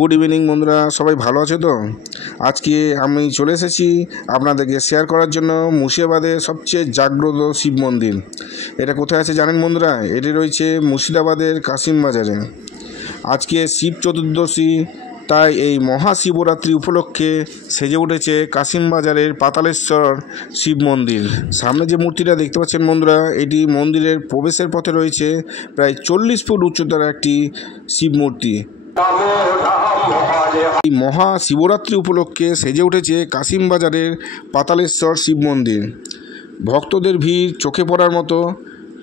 Good evening বন্ধুরা, সবাই ভালো আছে তো? আজকে আমি চলে এসেছি আপনাদেরকে শেয়ার করার জন্য মুর্শিদাবাদের সবচেয়ে জাগ্রত শিব মন্দির। এটা কোথায় আছে জানেন বন্ধুরা? এটি রয়েছে মুর্শিদাবাদের কাশিমবাজারে। আজকে শিব চতুর্দশী, তাই এই মহাশিবরাত্রি উপলক্ষে সেজে উঠেছে কাশিমবাজারের পাতালেশ্বর শিব মন্দির। সামনে যে মূর্তিটা দেখতে পাচ্ছেন বন্ধুরা, এটি মন্দিরের প্রবেশের পথে রয়েছে প্রায় 40 ফুট উচ্চতার একটি শিব মূর্তি। এই মহাশিবরাত্রি উপলক্ষে সেজে উঠেছে কাশিমবাজারের পাতালেশ্বর শিব মন্দির। ভক্তদের ভিড় চোখে পড়ার মতো,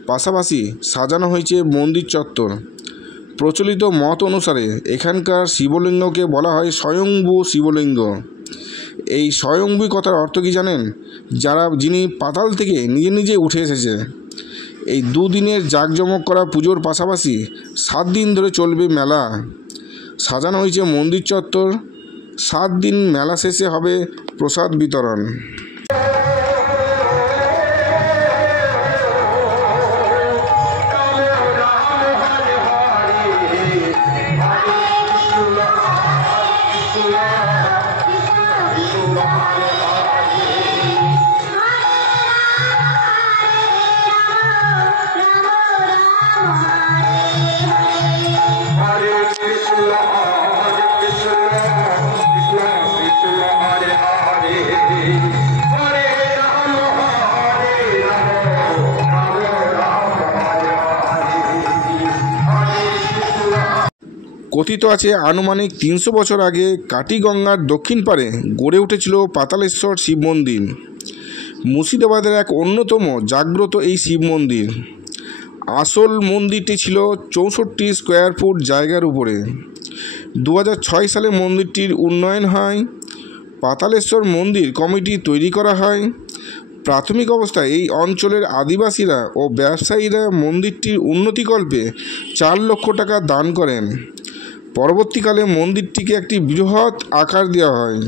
পাশাপাশি সাজানো হয়েছে মন্দির চত্বর। প্রচলিত মত অনুসারে এখানকার শিবলিঙ্গকে বলা হয় স্বয়ংভূ শিবলিঙ্গ। এই স্বয়ংভূ কথার অর্থ কি জানেন? যিনি পাতাল থেকে নিজে নিজে উঠে এসেছে। এই দুদিনের জাঁকজমক করা পুজোর পাশাপাশি 7 দিন ধরে চলবে মেলা। সাজানো হয়েছে মন্দির চত্বর। 7 দিন মেলা শেষে হবে প্রসাদ বিতরণ। কথিত আছে আনুমানিক 300 বছর আগে কাটিগঙ্গার দক্ষিণ পারে গড়ে উঠেছিল পাতালেশ্বর শিব মন্দির। মুর্শিদাবাদের এক অন্যতম জাগ্রত এই শিব মন্দির। আসল মন্দিরটি ছিল 64 স্কোয়ার ফুট জায়গার উপরে। 2006 সালে মন্দিরটির উন্নয়ন হয়। পাতালেশ্বর মন্দির কমিটি তৈরি করা হয়। প্রাথমিক অবস্থায় এই অঞ্চলের আদিবাসীরা ও ব্যবসায়ীরা মন্দিরটির উন্নতিকল্পে 4 লক্ষ টাকা দান করেন। পরবর্তীকালে মন্দিরটিকে একটি বৃহৎ আকার দেওয়া হয়।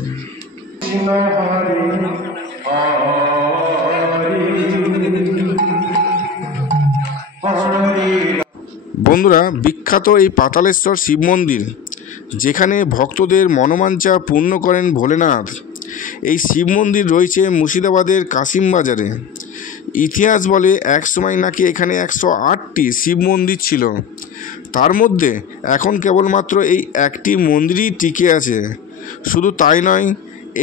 বন্ধুরা, বিখ্যাত এই পাতালেশ্বর শিব মন্দির, যেখানে ভক্তদের মনোবাঞ্ছা পূর্ণ করেন ভোলেনাথ। এই শিব মন্দির রয়েছে মুর্শিদাবাদের কাশিমবাজারে। ইতিহাস বলে একসময় নাকি এখানে 108টি শিব মন্দির ছিল। তার মধ্যে এখন কেবলমাত্র এই একটি মন্দিরই টিকে আছে। শুধু তাই নয়,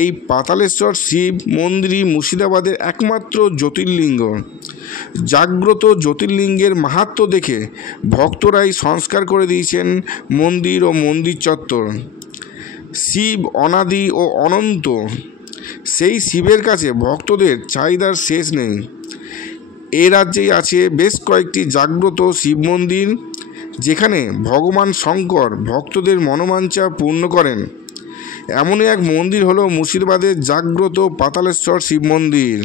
এই পাতালেশ্বর শিব মন্দিরই মুর্শিদাবাদের একমাত্র জ্যোতির্লিঙ্গ। জাগ্রত জ্যোতির্লিঙ্গের মাহাত্ম্য দেখে ভক্তরাই সংস্কার করে দিয়েছেন মন্দির ও মন্দির চত্বর। শিব অনাদি ও অনন্ত, সেই শিবের কাছে ভক্তদের চাহিদার শেষ নেই। এ রাজ্যেই আছে বেশ কয়েকটি জাগ্রত শিব মন্দির, যেখানে ভগবান শঙ্কর ভক্তদের মনোবাঞ্ছা পূর্ণ করেন। এমনই এক মন্দির হলো মুর্শিদাবাদের জাগ্রত পাতালেশ্বর শিব মন্দির।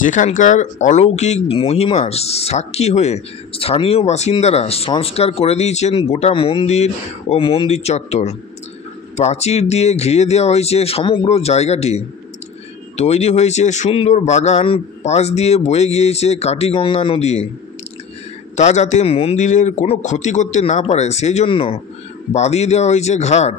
যেখানকার অলৌকিক মহিমার সাক্ষী হয়ে স্থানীয় বাসিন্দারা সংস্কার করে দিয়েছেন গোটা মন্দির ও মন্দির চত্বর। প্রাচীর দিয়ে ঘিরে দেওয়া হয়েছে সমগ্র জায়গাটি। তৈরি হয়েছে সুন্দর বাগান, পাশ দিয়ে বয়ে গিয়েছে কাটিগঙ্গা নদী। তা যাতে মন্দিরের কোনো ক্ষতি করতে না পারে, সেই জন্য বাঁধিয়ে দেওয়া হয়েছে ঘাট।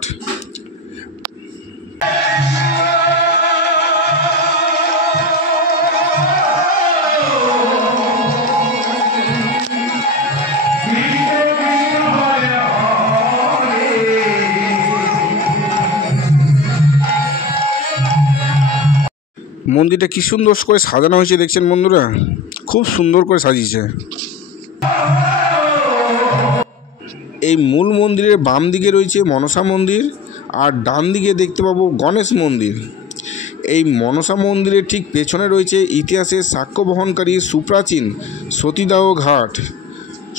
মন্দিরটা কি সুন্দর করে সাজানো হয়েছে দেখছেন বন্ধুরা, খুব সুন্দর করে সাজিয়েছে। এই মূল মন্দিরের বাম দিকে রয়েছে মনসা মন্দির, আর ডান দিকে দেখতে পাবো গণেশ মন্দির। এই মনসা মন্দিরের ঠিক পেছনে রয়েছে ইতিহাসের সাক্ষ্য বহনকারী সুপ্রাচীন সতীদাহ ঘাট।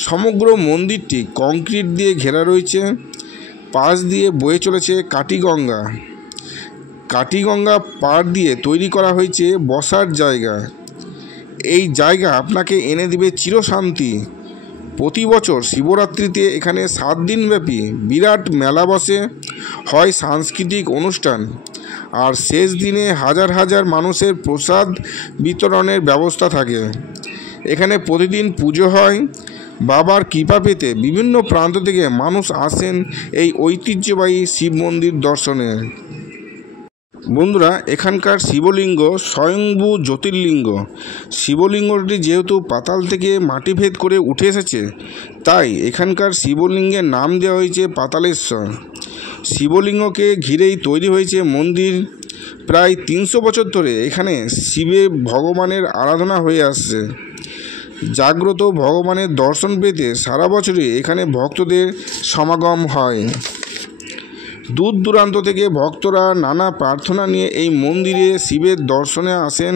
সমগ্র মন্দিরটি কংক্রিট দিয়ে ঘেরা রয়েছে। পাশ দিয়ে বয়ে চলেছে কাটিগঙ্গা। কাটিগঙ্গা পাড় দিয়ে তৈরি করা হয়েছে বসার জায়গা। এই জায়গা আপনাকে এনে দিবে চিরশান্তি। প্রতি বছর শিবরাত্রিতে এখানে 7 দিনব্যাপী বিরাট মেলা বসে, হয় সাংস্কৃতিক অনুষ্ঠান, আর শেষ দিনে হাজার হাজার মানুষের প্রসাদ বিতরণের ব্যবস্থা থাকে। এখানে প্রতিদিন পুজো হয়। বাবার কৃপা পেতে বিভিন্ন প্রান্ত থেকে মানুষ আসেন এই ঐতিহ্যবাহী শিব মন্দির দর্শনে। বন্ধুরা, এখানকার শিবলিঙ্গ স্বয়ংভূ জ্যোতির্লিঙ্গ। শিবলিঙ্গটি যেহেতু পাতাল থেকে মাটি ভেদ করে উঠে এসেছে, তাই এখানকার শিবলিঙ্গের নাম দেওয়া হয়েছে পাতালেশ্বর। শিবলিঙ্গকে ঘিরেই তৈরি হয়েছে মন্দির। প্রায় 300 বছর ধরে এখানে শিবে ভগবানের আরাধনা হয়ে আসছে। জাগ্রত ভগবানের দর্শন পেতে সারা বছরই এখানে ভক্তদের সমাগম হয়। দূর দূরান্ত থেকে ভক্তরা নানা প্রার্থনা নিয়ে এই মন্দিরে শিবের দর্শনে আসেন।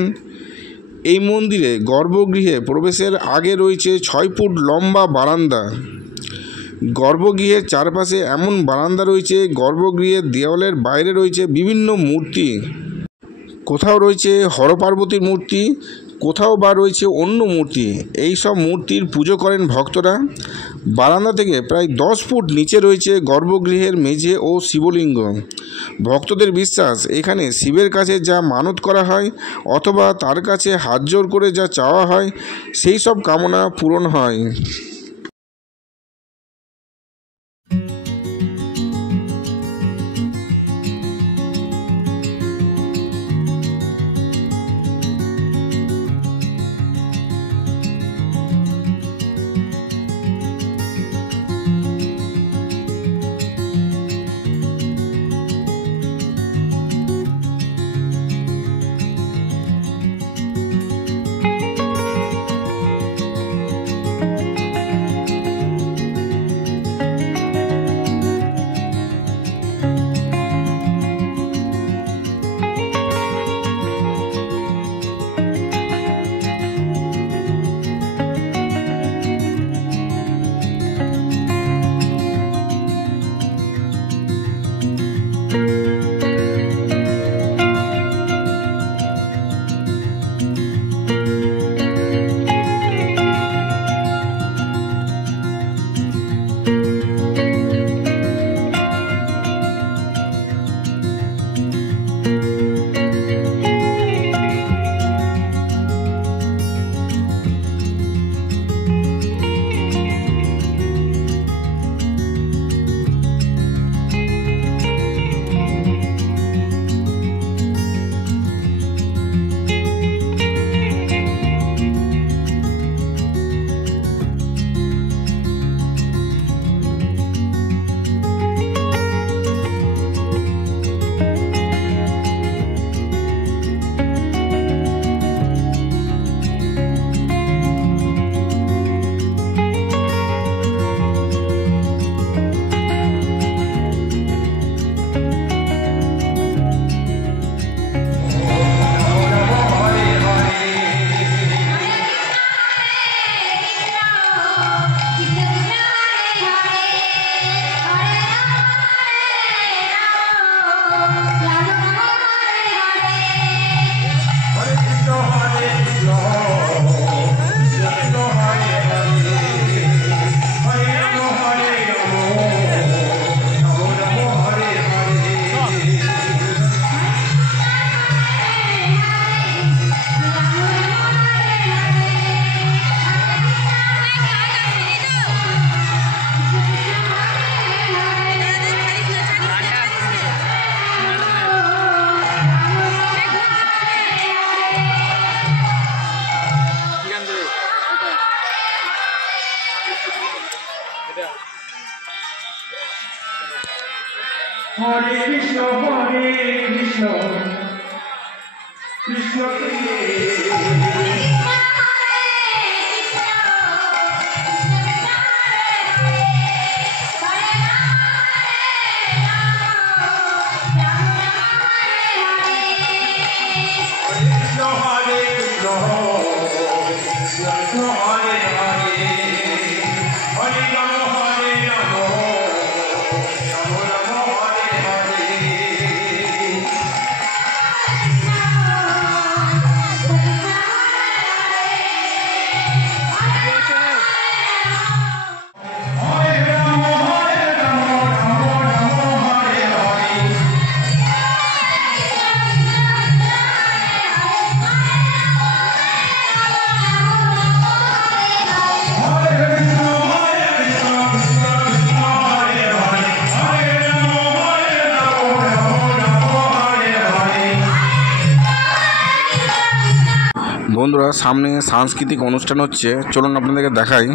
এই মন্দিরে গর্ভগৃহে প্রবেশের আগে রয়েছে 6 ফুট লম্বা বারান্দা। গর্ভগৃহের চারপাশে এমন বারান্দা রয়েছে, গর্ভগৃহের দেওয়ালের বাইরে রয়েছে বিভিন্ন মূর্তি। কোথাও রয়েছে হরপার্বতীর মূর্তি, কোথাও বা রয়েছে অন্য মূর্তি। এই সব মূর্তির পুজো করেন ভক্তরা। বারান্দা থেকে প্রায় 10 ফুট নিচে রয়েছে গর্ভগৃহের মেঝে ও শিবলিঙ্গ। ভক্তদের বিশ্বাস, এখানে শিবের কাছে যা মানত করা হয় অথবা তার কাছে হাত জোড় করে যা চাওয়া হয়, সেই সব কামনা পূরণ হয়। Hare Krishna, Krishna Krishna বন্ধুরা সামনে সাংস্কৃতিক অনুষ্ঠান হচ্ছে, চলুন আপনাদেরকে দেখাই।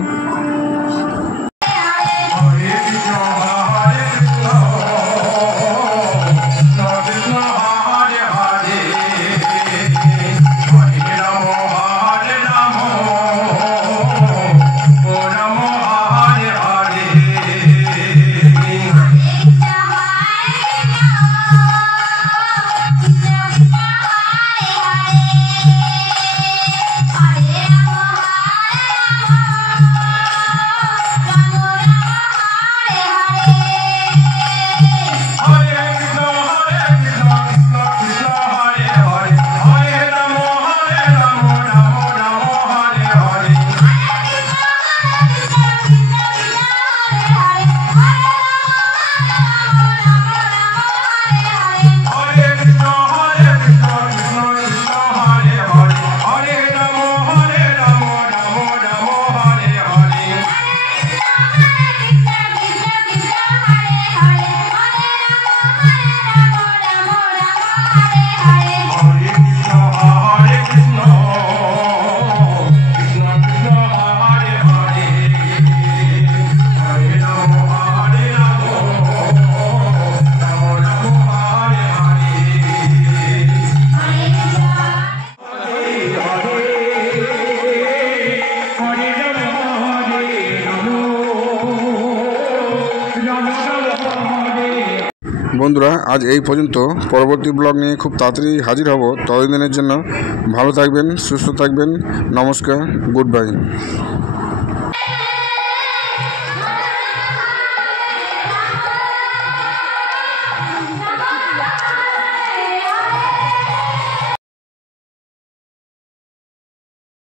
বন্ধুরা আজ এই পর্যন্ত। পরবর্তী ব্লগ নিয়ে খুব তাড়াতাড়ি হাজির হব। ততদিনের জন্য ভালো থাকবেন, সুস্থ থাকবেন। নমস্কার, গুড বাই।